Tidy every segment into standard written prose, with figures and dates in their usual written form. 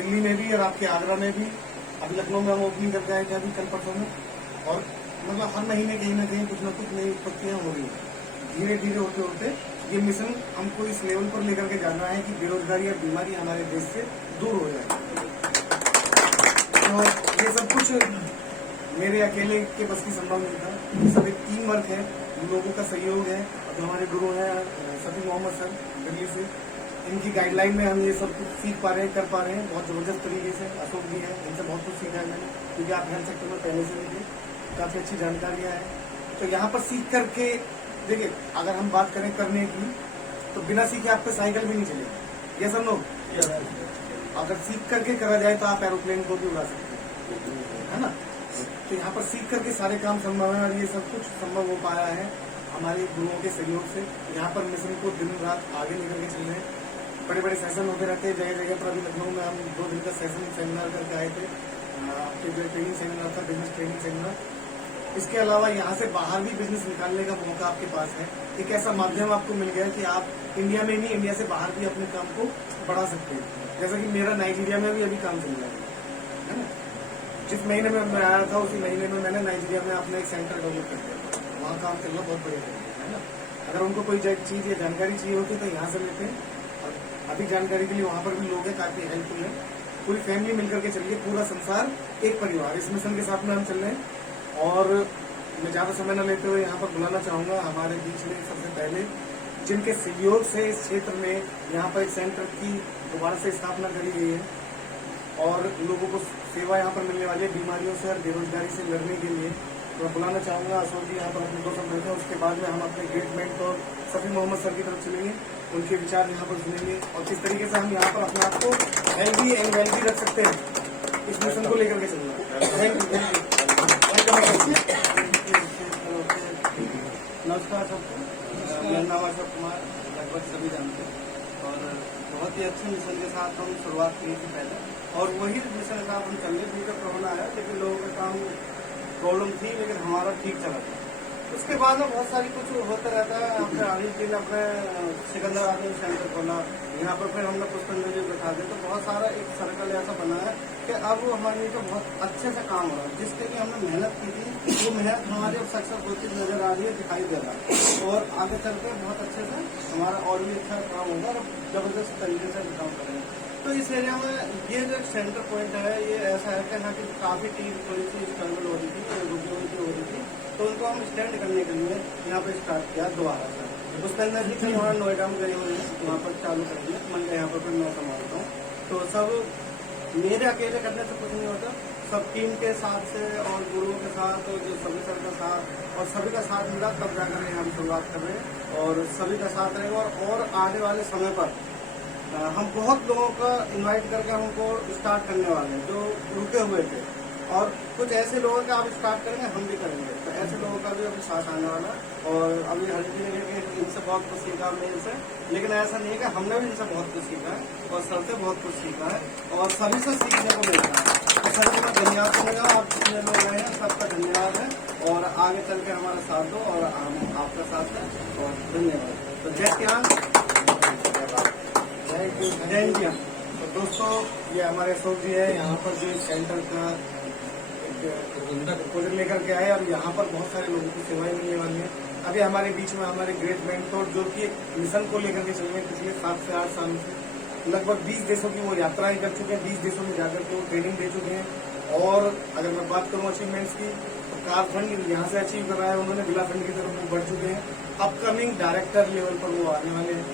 दिल्ली में भी और आपके आगरा में भी, अभी लखनऊ में हम ओपनिंग करके आए थे अभी कल परसों में। और मतलब हर महीने कहीं ना कहीं कुछ ना कुछ नई उत्पत्तियां हो रही हैं। धीरे धीरे होते होते ये मिशन हमको इस लेवल पर लेकर के जाना है कि बेरोजगारी और बीमारी हमारे देश से दूर हो जाए। तो ये सब कुछ मेरे अकेले के बस की संभव नहीं था, ये सब एक टीम वर्क है, लोगों का सहयोग है। अब हमारे गुरु हैं सफी मोहम्मद सर दिल्ली से, इनकी गाइडलाइन में हम ये सब कुछ सीख पा रहे हैं, कर पा रहे हैं बहुत जबरदस्त तरीके से। अशोक भी है, इनसे बहुत कुछ सीखा है मैंने, क्योंकि आप हेल्थ सेक्टर में पहले से भी थे, काफी अच्छी जानकारियां हैं। तो यहाँ पर सीख करके देखिए, अगर हम बात करें करने की, तो बिना सीखे आप पे साइकिल भी नहीं चलेगी। ये सब लोग अगर सीख करके करा जाए तो आप एरोप्लेन को भी उड़ा सकते हैं, है ना। तो यहाँ पर सीख करके सारे काम संभव है और ये सब कुछ संभव हो पाया है हमारे गुरुओं के सहयोग से। यहाँ पर मिशन को दिन रात आगे लेकर के चल रहे हैं। बड़े बड़े सेशन होते रहते हैं जगह जगह पर। अभी लखनऊ में हम 2 दिन का सेमिनार करके आए थे, आपके जो ट्रेनिंग सेमिनार था, बिजनेस ट्रेनिंग सेमिनार। इसके अलावा यहाँ से बाहर भी बिजनेस निकालने का मौका आपके पास है। एक ऐसा माध्यम आपको मिल गया कि आप इंडिया में नहीं, इंडिया से बाहर भी अपने काम को बढ़ा सकते हैं। जैसा कि मेरा नाइजीरिया में भी अभी काम चल रहा है ना। जिस महीने में मैं आया था उसी महीने में मैंने नाइजीरिया में अपना एक सेंटर डेवलप कर दिया। वहाँ काम चलना बहुत बढ़िया है ना। अगर उनको कोई चीज या जानकारी चाहिए होती तो यहाँ से लेते हैं, और अधिक जानकारी के लिए वहाँ पर भी लोग हैं, काफी हेल्पफुल है। पूरी फैमिली मिलकर के चलिए, पूरा संसार एक परिवार, इस मिशन के साथ में हम चल रहे हैं। और मैं ज्यादा समय न लेते हुए यहाँ पर बुलाना चाहूंगा हमारे बीच में सबसे पहले जिनके सहयोग से इस क्षेत्र में यहाँ पर एक सेंटर की दोबारा से स्थापना करी गई है और लोगों को सेवा यहाँ पर मिलने वाली है बीमारियों से और बेरोजगारी से लड़ने के लिए। तो मैं बुलाना चाहूंगा अशोक जी यहाँ पर अपने 2 शब्द हैं। उसके बाद में हम अपने गेटमेंट और सफी मोहम्मद सर की तरफ चलेंगे, उनके विचार यहाँ पर सुनेंगे और किस तरीके से हम यहाँ पर अपने आप को हेल्दी एंड वेल्दी रख सकते हैं, इस मिशन को लेकर के चलना। Thank you. नमस्कार सबको, मेरा नाम अशोक कुमार, लगभग सभी जानते हैं। और बहुत ही अच्छे मिशन के साथ हम शुरुआत की थी पहले, और वही मिशन के साथ हम चल रहे थे। कोरोना आया, लेकिन लोगों का काम प्रॉब्लम थी, लेकिन हमारा ठीक चला था। उसके बाद में बहुत सारी कुछ होता रहता है। हमने अभी दिन अपने सिकंदराबाद में सेंटर खोला, यहाँ पर फिर हमने पुष्पेंद्र जी बैठा दिए। तो बहुत सारा एक सर्कल ऐसा बना है कि अब हमारे लिए बहुत अच्छे से काम हो रहा है। जिसके लिए हमने मेहनत की थी, वो मेहनत हमारी अब सक्सेस होती नजर आ रही है, दिखाई दे रहा है। और आगे चलकर बहुत अच्छे से हमारा और भी अच्छा काम होगा और जबरदस्त तरीके से काम करेंगे। तो इस एरिया में ये जो सेंटर पॉइंट है, ये ऐसा है कि यहाँ की काफी टीम थोड़ी सी स्ट्रगल हो रही थी, रुकी हो रही थी। तो उनको हम स्टैंड करने के लिए यहाँ पर स्टार्ट किया दोबारा से। पुष्पेंद्र जी कहीं और नोएडा में गए हुए हैं, वहाँ पर चालू करेंगे। मन यहाँ पर फिर मैं संभालता हूँ। तो सब मेरे अकेले करने से कुछ नहीं होता, सब टीम के साथ से और गुरुओं के साथ और जो सभी सर का साथ और सभी का साथ मिला, तब जाकर हम शुरुआत कर रहे हैं। और सभी का साथ रहेगा। और आने वाले समय पर हम बहुत लोगों का इनवाइट करके हमको स्टार्ट करने वाले हैं जो रुके हुए थे। और कुछ ऐसे लोगों का आप स्टार्ट करेंगे, हम भी करेंगे। तो ऐसे लोगों का भी अभी साथ आने वाला। और अभी हर चीज इनसे बहुत कुछ सीखा मेरे से, लेकिन ऐसा नहीं है कि हमने भी इनसे बहुत कुछ सीखा है और सर से बहुत कुछ सीखा है और सभी से सीखने को मिलता है। तो सर को मैं धन्यवाद करूँगा, आप जितने लोग रहे हैं सबका धन्यवाद है। और आगे चल के हमारा साथ दो और हम आपका साथ है। और धन्यवाद। तो जय ज्ञान, जय इंडिया। तो दोस्तों, ये हमारे अशोक जी है, यहाँ पर जो सेंटर का प्रोजेक्ट लेकर के आए और यहाँ पर बहुत सारे लोगों को सेवाएं मिलने वाली है। अभी हमारे बीच में हमारे ग्रेट मेंटोर जो कि मिशन को लेकर के चल रहे हैं पिछले 7 से 8 साल से, लगभग 20 देशों की वो यात्राएं कर चुके हैं, 20 देशों में जाकर के वो ट्रेनिंग दे चुके हैं। और अगर मैं बात करूँ अचीवमेंट्स की, तो कार फंड यहाँ से अचीव कर रहा है उन्होंने, जिला फंड की तरफ वो बढ़ चुके हैं। अपकमिंग डायरेक्टर लेवल पर वो आने वाले हैं,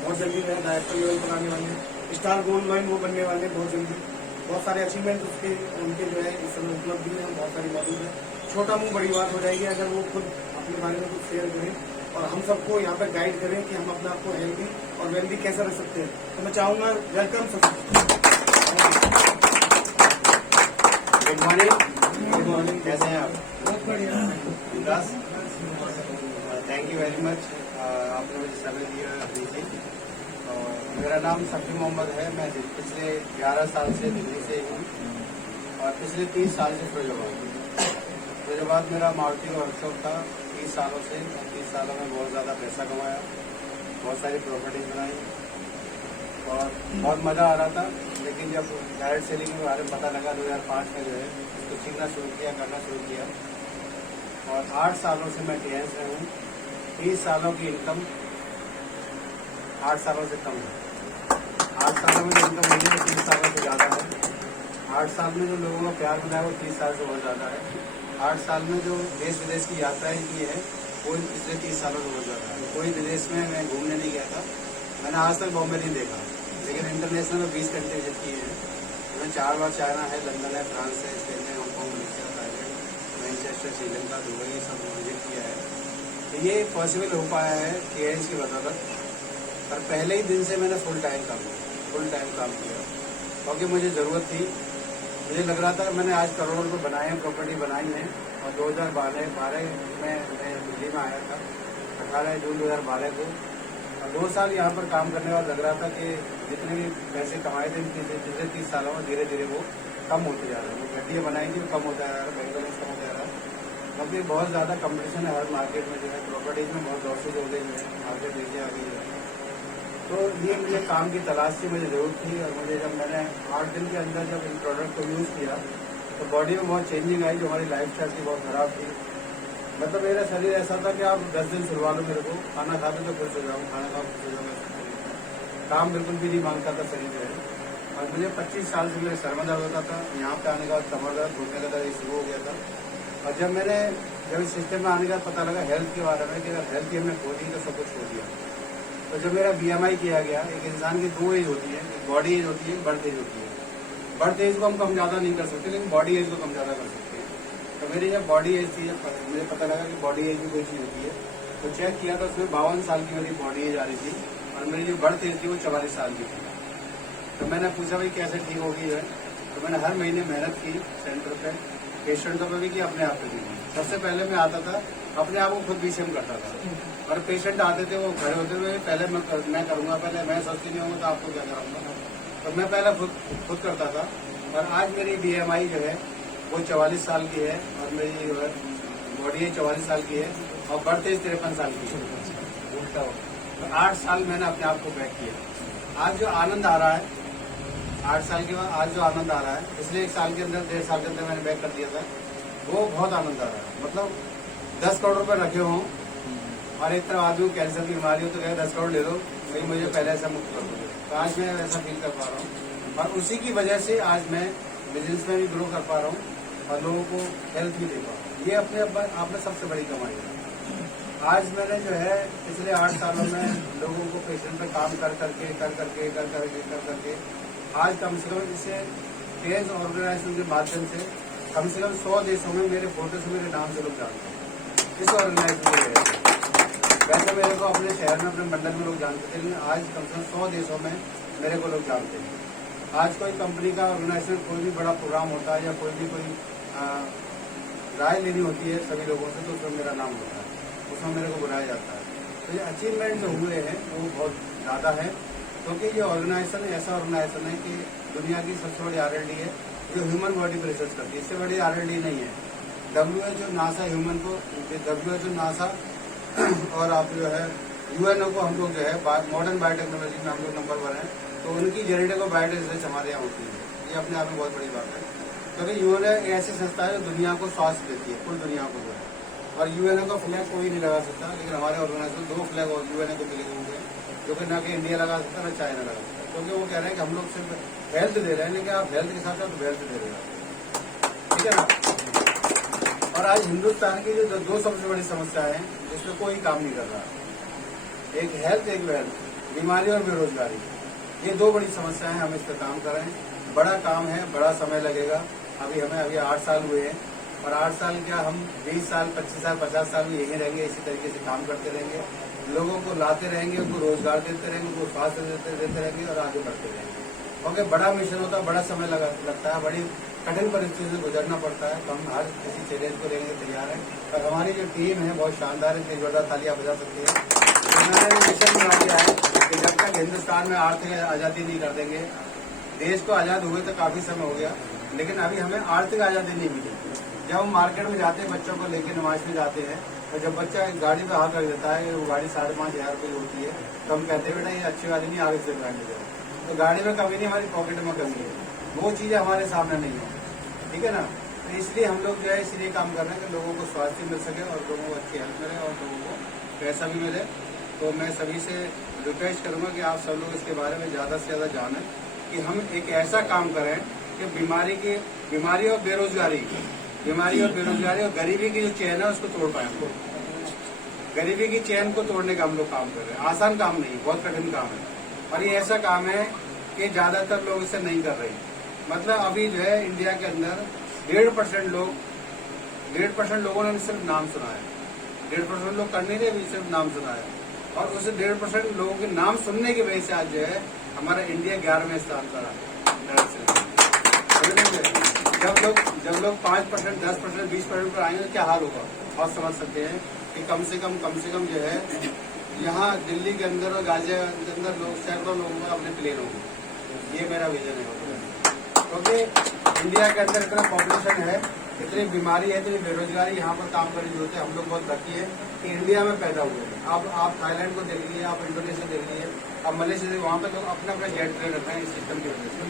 बहुत जल्दी जो है डायरेक्टर लेवल पर आने वाले हैं। स्टार गोल्ड लाइन वो बनने वाले हैं बहुत जल्दी। बहुत सारे अचीवमेंट उसके उनके जो है इस समय उपलब्धि में बहुत सारी मौजूद है। छोटा मुंह बड़ी बात हो जाएगी अगर वो खुद अपने बारे में कुछ शेयर करें और हम सबको यहाँ पर गाइड करें कि हम अपने आप को हेल्दी और वेल्दी कैसे रख सकते हैं। तो मैं चाहूंगा welcome sir. Good morning. Good morning, कैसे हैं आप? बहुत बढ़िया। थैंक यू वेरी मच, आपने मुझे समय दिया दीजिए। मेरा नाम सफी मोहम्मद है। मैं पिछले 11 साल से दिल्ली से हूँ और पिछले 30 साल से फिरोजाबाद मेरा मारुति का वर्कशॉप था 30 सालों से। 30 सालों में बहुत ज़्यादा पैसा कमाया, बहुत सारी प्रॉपर्टीज बनाई और बहुत मज़ा आ रहा था। लेकिन जब डायरेक्ट सेलिंग के बारे में पता लगा 2005 में जो है इसको सीखना शुरू किया, करना शुरू किया। और 8 सालों से मैं टीएस में हूँ। 30 सालों की इनकम 8 सालों से कम है। 8 सालों में जो इनकम मिली है 30 सालों से ज़्यादा है। 8 साल में जो लोगों का प्यार मिला है वो 30 साल से बहुत ज़्यादा है। 8 साल में जो देश विदेश की यात्राएं की है वो पिछले 30 सालों से बहुत ज़्यादा है। कोई विदेश में मैं घूमने नहीं गया था, मैंने आज तक बॉम्बे नहीं देखा, लेकिन इंटरनेशनल में 20 कंट्री विजिट किए हैं। मैंने 4 बार चाइना है, लंदन है, फ्रांस है, स्पेन है, Hong Kong, Malaysia, Thailand, Manchester, Sri Lanka, Dubai सब विजिट किया है। तो ये पॉसिबल हो पाया है केएस की बदौलत। और पहले ही दिन से मैंने फुल टाइम काम किया क्योंकि मुझे ज़रूरत थी। मुझे लग रहा था मैंने आज करोड़ों रुपये बनाए हैं, प्रॉपर्टी बनाई है। और 2012 में मैं दिल्ली में आया था 18 जून 2012 को। और 2 साल यहाँ पर काम करने बाद लग रहा था कि जितने भी पैसे कमाए थे पिछले 30 सालों में धीरे धीरे वो कम होते जा रहे हैं। वो घटिया बनाएंगे वो कम होता जा रहा है, बैंक बैलेंस कम होता जा रहा है। क्योंकि बहुत ज़्यादा कंपटीशन है हर मार्केट में जो है, प्रॉपर्टीज में बहुत लॉसेज हो गई है, मार्केट नीचे आ गई है। तो ये मुझे काम की तलाश की मुझे ज़रूरत थी। और मुझे जब मैंने 8 दिन के अंदर जब इन प्रोडक्ट को यूज़ किया तो बॉडी में बहुत चेंजिंग आई, जो हमारी लाइफ स्टाइल की बहुत ख़राब थी। मतलब मेरा शरीर ऐसा था कि आप 10 दिन सुलवा लो मेरे को, खाना खाते तो खुश हो जाऊँ, खाना खा खुश हो जाऊँगा, काम बिल्कुल भी नहीं मांगता था शरीर जो है। और मुझे 25 साल से मेरे सर में दर्द होता था, यहाँ पे आने के बाद कमर दर्द, घुटने का दर्द शुरू हो गया था। और जब इस सिस्टम में आने का पता लगा हेल्थ के बारे में कि अगर हेल्थ ही हमने खो दी तो सब कुछ खो दिया। तो जब मेरा BMI किया गया, एक इंसान की 2 एज होती है, एक बॉडी एज होती है, एक बर्थ एज होती है। बर्थ एज को हम कम ज़्यादा नहीं कर सकते, लेकिन बॉडी एज को कम ज़्यादा कर सकते हैं। तो मेरी जब बॉडी एज थी, मुझे पता लगा कि बॉडी एज भी कोई चीज़ होती है, तो चेक किया तो उसमें 52 साल की मेरी बॉडी एज आ रही थी और मेरी जो बर्थ एज थी वो 44 साल की थी। तो मैंने पूछा भाई कैसे ठीक होगी है। तो मैंने हर महीने मेहनत की सेंटर पे, पेशेंटों पर भी की, अपने आप पे भी की। सबसे पहले मैं आता था अपने आप को खुद BCM करता था। और पेशेंट आते थे वो खड़े होते हुए पहले मैं करूँगा, पहले मैं सोचती नहीं हूँ तो आपको क्या कराऊंगा। तो मैं पहले खुद करता था। और आज मेरी BMI जो है वो 44 साल की है और मेरी जो है बॉडी 44 साल की है और बर्थ एज 53 साल की है। तो 8 साल मैंने अपने आप को बैक किया। आज जो आनंद आ रहा है 8 साल के बाद, आज जो आनंद आ रहा है, पिछले 1 साल के अंदर 1.5 साल के अंदर मैंने बैक कर दिया था, वो बहुत आनंद आ रहा है। मतलब 10 करोड़ रुपए रखे हों और एक तरफ आदमी को कैंसर की बीमारी हो तो कहे 10 करोड़ ले लो, लेकिन मुझे पहले ऐसा मुक्त कर दो। तो आज मैं ऐसा फील कर पा रहा हूँ और उसी की वजह से आज मैं बिजनेस में भी ग्रो कर पा रहा हूँ और लोगों को हेल्प भी दे पा रहा हूँ। ये अपने आप में सबसे बड़ी कमाई है। आज मैंने जो है पिछले 8 सालों में लोगों को पेशेंट पे काम कर करके आज कम से कम इसे केएस ऑर्गेनाइजेशन के माध्यम से कम 100 देशों में मेरे फोटो से मेरे नाम से लोग जानते हैं इस ऑर्गेनाइजेशन की वजह से। वैसे मेरे को अपने शहर में, अपने मंडल में लोग जानते थे, लेकिन आज कम से कम 100 देशों में मेरे को लोग जानते हैं। आज कोई कंपनी का ऑर्गेनाइजेशन, कोई भी बड़ा प्रोग्राम होता है या कोई राय लेनी होती है सभी लोगों से, तो उसमें मेरा नाम होता है, उसमें मेरे को बुलाया जाता है। तो ये अचीवमेंट जो हुए हैं वो बहुत ज़्यादा है, क्योंकि ये ऑर्गेनाइजेशन ऐसा ऑर्गेनाइजेशन है कि दुनिया की सबसे बड़ी R&D है जो ह्यूमन बॉडी पर रिसर्च करती है। इससे बड़ी R&D नहीं है। WHO नासा ह्यूमन को, WHO नासा और आप जो है UNO को हम लोग जो है मॉडर्न बायोटेक्नोलॉजी में हम लोग नंबर 1 है। तो उनकी जेनेटिक और बायो रिसर्च हमारे यहाँ होती है। ये अपने आप में बहुत बड़ी बात है, क्योंकि UNO एक ऐसी संस्था है जो दुनिया को स्वास्थ्य देती है, पूरी दुनिया को जो है। और UNO का फ्लैग कोई नहीं लगा सकता, लेकिन हमारे ऑर्गेनाइजेशन 2 फ्लैग और UNO को मिले हुए हैं, जो कि ना कि इंडिया लगा सकता ना चाइना लगा सकता, क्योंकि वो कह रहे हैं कि हम लोग सिर्फ हेल्थ दे रहे हैं, लेकिन आप हेल्थ के साथ साथ वेल्थ दे रहे हैं, ठीक है ना। और आज हिंदुस्तान की जो 2 सबसे बड़ी समस्या है जिसमें कोई काम नहीं कर रहा, एक हेल्थ, एक वेल्थ, बीमारी और बेरोजगारी, ये 2 बड़ी समस्याएं। हम इस पर काम कर रहे हैं। बड़ा काम है, बड़ा समय लगेगा। अभी 8 साल हुए हैं और 8 साल क्या, हम 20 साल, 25 साल, 50 साल में यही रहेंगे, इसी तरीके से काम करते रहेंगे, लोगों को लाते रहेंगे, उनको रोजगार देते रहेंगे, उनको स्वास्थ्य देते रहेंगे और आगे बढ़ते रहेंगे। क्योंकि बड़ा मिशन होता है, बड़ा समय लगता है, बड़ी कठिन परिस्थिति से गुजरना पड़ता है। तो हम हर किसी चैलेंज को लेने के तैयार हैं और हमारी जो टीम है बहुत शानदार है, जोरदार तालियां बजा सकती है। तो मैंने मिशन बना दिया है कि जब तक हिंदुस्तान में आर्थिक आज़ादी नहीं कर देंगे, देश को आज़ाद हुए तो काफ़ी समय हो गया, लेकिन अभी हमें आर्थिक आज़ादी नहीं मिली। जब हम मार्केट में जाते हैं, बच्चों को लेकर नुमाइश में जाते हैं, और जब बच्चा गाड़ी पे हाथ रख देता है, वो गाड़ी 5,500 रुपये होती है, तो हम कहते हैं बेटा ये अच्छी वाली नहीं, आगे से ब्रांड है। तो तो गाड़ी में कमी नहीं, हमारी पॉकेट में कमी है, वो चीजें हमारे सामने नहीं है, ठीक है ना। तो इसलिए हम लोग जो है इसलिए काम कर रहे हैं कि लोगों को स्वास्थ्य मिल सके और लोगों को अच्छी हेल्प मिले और लोगों को पैसा भी मिले। तो मैं सभी से रिक्वेस्ट करूंगा कि आप सब लोग इसके बारे में ज़्यादा से ज़्यादा जानें कि हम एक ऐसा काम करें कि बीमारी और बेरोजगारी और गरीबी की जो चेन है उसको तोड़ पाए हम लोग। गरीबी की चेन को तोड़ने का हम लोग काम कर रहे हैं। आसान काम नहीं, बहुत कठिन काम है, और ये ऐसा काम है कि ज्यादातर लोग इसे नहीं कर रहे। मतलब अभी जो है इंडिया के अंदर 1.5% लोगों ने सिर्फ नाम सुना है। 1.5% लोग कर नहीं रहे, अभी सिर्फ नाम सुना है, और उस 1.5% लोगों के नाम सुनने की वजह से आज जो है हमारा इंडिया 11वें स्थान पर आ गया। जब लोग 5%, 10%, 20% पर आएंगे तो क्या हाल होगा, बहुत समझ सकते हैं कि कम से कम जो है यहाँ दिल्ली के अंदर और गाजियाबाद के अंदर लोग सैकड़ों लोगों का अपने प्लेन होंगे। ये मेरा विजन है, क्योंकि इंडिया के अंदर इतना पॉपुलेशन है, इतनी बीमारी है, इतनी बेरोजगारी, यहाँ पर काम करने की जरूरत है। हम लोग बहुत लकी है कि इंडिया में पैदा हुए हैं। अब आप थाईलैंड को देख लीजिए, आप इंडोनेशिया देख लीजिए, अब मलेशिया, वहाँ पे लोग अपना जेट ट्रेन रखते हैं इस सिस्टम की वजह से।